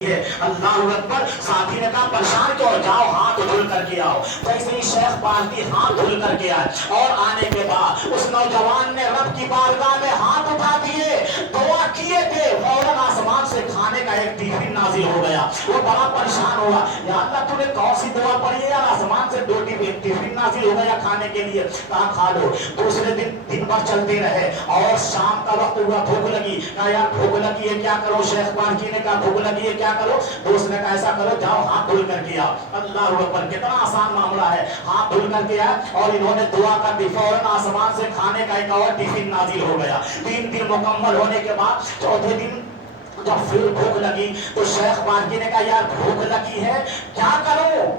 اللہ اکبر. ساتھی نے کہا پریشان کیوں, جاؤ ہاتھ دھل کر کے آؤ. جیسے ہی شیخ پارٹی ہاتھ دھل کر کے آئے اور آنے کے بعد اس نوجوان نے رب کی بارگاہ میں ہاتھ اٹھا دیے, دعا کیے تھے, فوراً آسمان سے کھانے کا ایک ٹفن نازل ہو گیا. وہ بڑا پریشان ہوا, یا اللہ تو نے کون سی دعا پڑھی ہے یار, آسمان سے دو ٹفن نازل ہو گیا کھانے کے لیے, کہاں کھا لو. دوسرے دن بھر چلتے رہے اور شام کا وقت ہوا, بھوک لگی. کہا یار بھوک لگی ہے کیا کرو, شیخ پارکی نے کہا بھوک لگی ہے کیا کرو. دوست نے کہا ایسا کرو جاؤ ہاتھ دھل کر کے آؤ. اللہ اکبر, کتنا آسان معاملہ ہے. ہاتھ دھل کر کے آئے اور انہوں نے دعا کر دی, فوراً آسمان سے کھانے کا ایک اور ٹفن نازل ہو گیا. 3 دن مکمل ہونے کے بعد چوتھے دن جب پھر بھوک لگی تو شیخ پارکی نے کہا یار بھوک لگی ہے کیا کروں.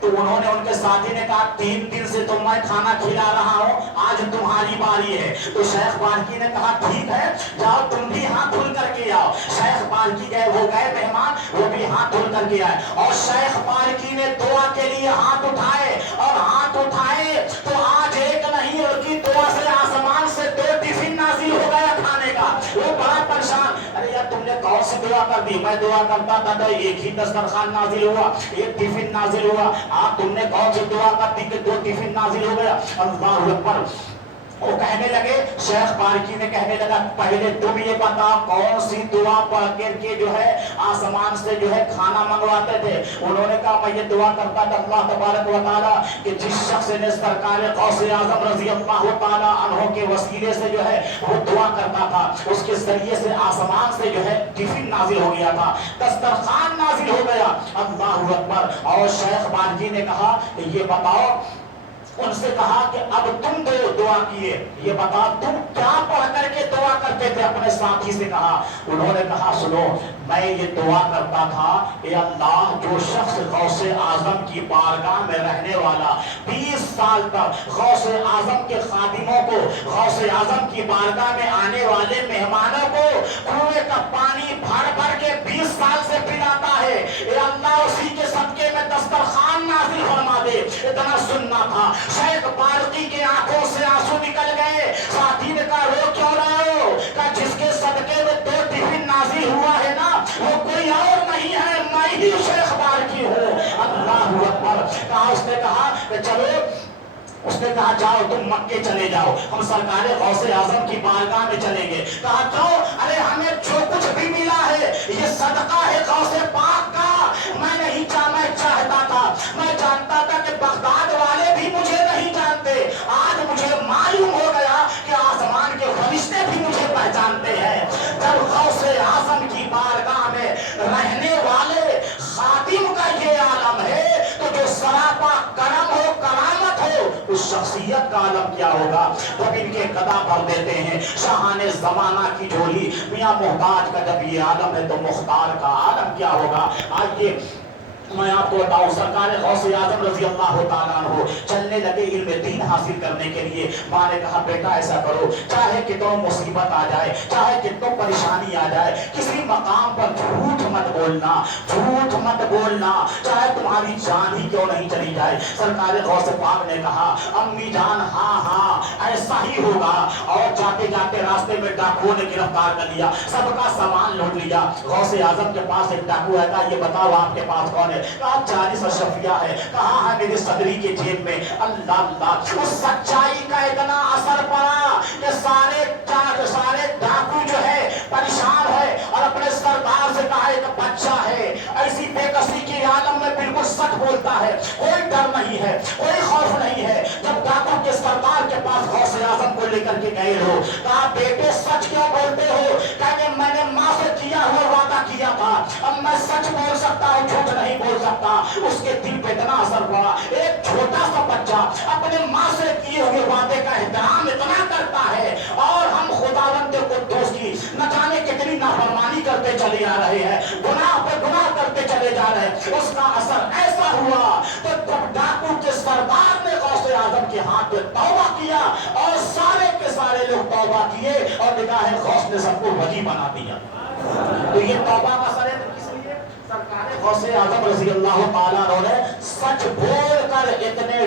تو انہوں نے ان کے ساتھی نے کہا 3 دن سے تو میں کھانا کھلا رہا ہوں, آج تمہاری باری ہے. تو شیخ پارکی نے کہا ٹھیک ہے جاؤ تم بھی ہاتھ دھل کر کے آؤ. شیخ پارکی گئے, وہ گئے مہمان, وہ بھی ہاتھ دھل کر کے آئے. اور شیخ پارکی نے دعا کے لیے ہاتھ اٹھائے, اور ہاتھ اٹھائے تو آج ایک نہیں ان کی دعا سے آسمان سے 2 ٹفن نازل ہو گیا کھانے کا. وہ بڑا پریشان, ارے یار تم نے کون سی دعا کر دی, میں دعا کرتا تھا تو ایک ہی دسترخوان نازل ہوا, ایک ٹفن نازل ہوا, آپ تم نے کون سی دعا کر دی کہ 2 ٹفن نازل ہو گیا. اللہ اکبر. وہ کہنے لگے, شیخ پارکی نے کہنے لگا پہلے تم یہ بتاؤ کون سی دعا پڑھ کر کے جو ہے آسمان سے جو ہے کھانا منگواتے تھے. انہوں نے کہا میں یہ دعا کرتا تھا اللہ تبارک و تعالیٰ کہ جس شخص نے سرکار غوث اعظم رضی اللہ تعالیٰ عنہ کے وسیلے سے جو ہے وہ دعا کرتا تھا, اس کے ذریعے سے آسمان سے جو ہے ٹفن نازل ہو گیا تھا, دسترخوان نازل ہو گیا. اللہ اکبر. اور شیخ پارکی نے کہا کہ یہ بتاؤ, ان سے کہا کہ اب تم دعا کیے, یہ بتا تم کیا پڑھ کر کے دعا کرتے تھے. اپنے ساتھی سے کہا, انہوں نے کہا سنو میں یہ دعا کرتا تھا اے اللہ جو شخص غوث اعظم کی بارگاہ میں رہنے والا 20 سال تک غوث اعظم کے خادموں کو, غوث اعظم کی بارگاہ میں آنے والے مہمانوں کو کنویں کا پانی بھر بھر کے 20 سال سے پلاتا ہے, اے اللہ اسی کے صدقے میں دسترخوان نازل فرما دے. اتنا سننا تھا. شیخ پارکی کے آنکھوں سے آنسو نکل گئے. ساتھی نے کہا رو کیوں رہے ہو, کہا جس کے صدقے میں 2 ٹفن نازل ہوا ہے نا وہ کوئی اور نہیں ہے, میں ہی شیخ پارکی ہوں. اللہ اکبر. کہا اس نے کہا کہ چلو, اس نے کہا جاؤ تم مکے چلے جاؤ, ہم سرکار غوث اعظم کی بارگاہ میں چلیں گے. کہا کیوں, ارے ہمیں جو کچھ بھی ملا ہے یہ صدقہ ہے غوث پاک کا. میں نہیں میں چاہتا تھا, میں جانتا تھا کہ بغداد والے بھی مجھے نہیں جانتے, آج مجھے معلوم ہو گیا کہ آسمان کے فرشتے بھی مجھے پہچانتے ہیں. جب غوث اعظم کی بارگاہ میں رہنے والے خادم کا یہ عالم ہے تو جو سراپا کرم ہو, کرامت ہو, اس شخصیت کا عالم کیا ہوگا. جب ان کے قدا بھر دیتے ہیں شاہان زمانہ کی جھولی, میاں محتاج کا جب یہ عالم ہے تو مختار کا عالم کیا ہوگا. آئیے میں آپ کو بتاؤں, سرکار غوث اعظم رضی اللہ تعالیٰ عنہ چلنے لگے علم دین حاصل کرنے کے لیے. ماں نے کہا بیٹا ایسا کرو, چاہے کتنوں مصیبت آ جائے, چاہے کتنوں پریشانی آ جائے, کسی مقام پر جھوٹ مت بولنا, جھوٹ مت بولنا, چاہے تمہاری جان ہی کیوں نہیں چلی جائے. سرکار غوث پاک نے کہا امی جان ہاں ہاں ایسا ہی ہوگا. اور جاتے جاتے راستے میں ڈاکوؤں نے گرفتار کر لیا, سب کا سامان لوٹ لیا. غوث اعظم کے پاس ایک ڈاکو ہے, کہا یہ بتاؤ آپ کے پاس کون ہے. کہا 40 اشرفیہ ہے. کہاں ہے میری صدری کے جیب میں. اللہ اللہ, اس سچائی کا اتنا اثر پڑا کہ سارے ڈاکو جو ہے پریشان ہے, اور اپنے سردار سے کہا ایک بچہ ہے ایسی بے کسی کے عالم میں بالکل سچ بولتا ہے, کوئی ڈر نہیں ہے, کوئی خوف نہیں ہے. جب ڈاکو کے سردار کے پاس غوث اعظم کو لے کر کے گئے ہو, کہا بیٹے سچ کیوں بولتے ہو. کہا میں نے ماں سے کیا ہوا وعدہ کیا تھا, اب میں سچ بول سکتا ہوں, جھوٹ نہیں بول سکتا. اس کے دل پہ اتنا اثر پڑا, ایک چھوٹا سا بچہ اپنے ماں سے کیے ہوئے وعدے کا احترام اتنا کرتا ہے, اور ہم خداوند قدوس کی نہ جانے کتنی نافرمانی کرتے چلے آ رہے ہیں, گناہ پہ گناہ کرتے چلے جا رہے ہیں. اس کا اثر ایسا ہوا تو جب ڈاکو کے سردار نے غوث اعظم کے ہاتھ پہ توبہ کیا, اور سارے کے سارے لوگ توبہ کیے, اور نگاہ غوث نے سب کو ولی بنا دیا. تو یہ توبہ کا اثر ہے. سرکار غوث اعظم رضی اللہ تعالیٰ عنہ نے سچ بول کر اتنے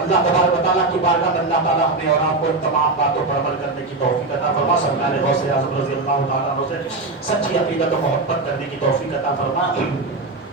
اللہ تبارک و تعالیٰ کی بارگاہ میں اللہ تعالیٰ ہمیں اور آپ کو ان تمام باتوں پر عمل کرنے کی توفیق عطا فرما. سرکار غوث اعظم رضی اللہ تعالیٰ عنہ سے سچی عقیدت و محبت کرنے کی توفیق عطا فرما.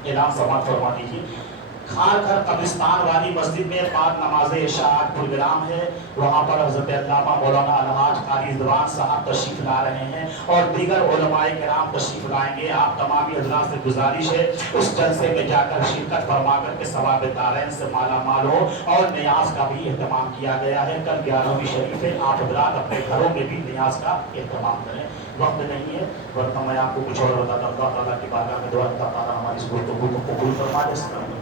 اعلان سماعت فرما دیجیے. کھار گھر قبرستان والی مسجد میں بعد نماز عشاء پروگرام ہے. وہاں پر حضرت علامہ مولانا الحاج قاری رضوان صاحب تشریف لا رہے ہیں اور دیگر علماء کرام تشریف لائیں گے. آپ تمام حضرات سے گزارش ہے اس جلسے میں جا کر شرکت فرما کر کے ثواب دارین سے مالا مال ہو. اور نیاز کا بھی اہتمام کیا گیا ہے. کل 11ویں شریف ہے. آپ حضرات اپنے گھروں میں بھی نیاز کا اہتمام کریں. وقت نہیں ہے ورنہ میں آپ کو کچھ اور بتاتا. اللہ تعالیٰ کی بارگاہ میں دعا اللہ تعالیٰ ہماری اس گفتگو کو قبول فرما دے.